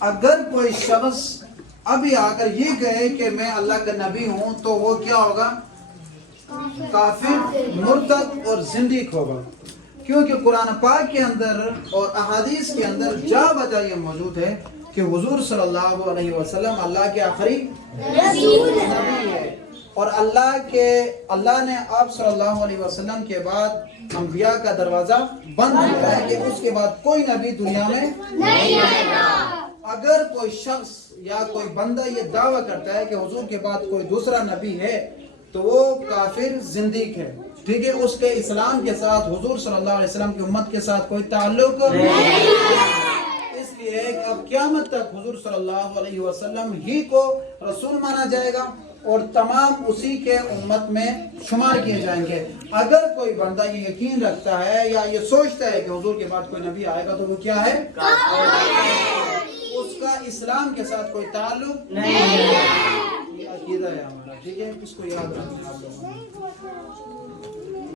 اگر کوئی شخص ابھی آ کر یہ کہے کہ میں اللہ کا نبی ہوں تو وہ کیا ہوگا؟ کافر، مرتد اور زندیق ہوگا، کیونکہ قرآن پاک کے اندر اور احادیث کے اندر جا بجا یہ موجود ہے کہ حضور صلی اللہ علیہ وسلم اللہ کے آخری نبی ہے، اور اللہ نے آپ صلی اللہ علیہ وسلم کے بعد انبیاء کا دروازہ بند کیا ہے کہ اس کے بعد کوئی نبی دنیا میں نہیں آئے گا۔ اگر کوئی شخص یا کوئی بندہ یہ دعویٰ کرتا ہے کہ حضور کے بعد کوئی دوسرا نبی ہے تو وہ کافر، زندیق ہے، ٹھیک ہے، اس کے اسلام کے ساتھ، حضور صلی اللہ علیہ وسلم کی امت کے ساتھ کوئی تعلق نہیں ہے۔ اس لیے کہ اب قیامت تک حضور صلی اللہ علیہ وسلم ہی کو رسول مانا جائے گا اور تمام اسی کے امت میں شمار کیے جائیں گے۔ اگر کوئی بندہ یہ یقین رکھتا ہے یا یہ سوچتا ہے کہ حضور کے بعد کوئی نبی آئے گا تو وہ کیا ہے؟ اس کا اسلام کے ساتھ کوئی تعلق نہیں ہے۔ یہ عقیدہ ہے ہمارا، ٹھیک ہے، اس کو یاد رکھنا آپ لوگوں نے۔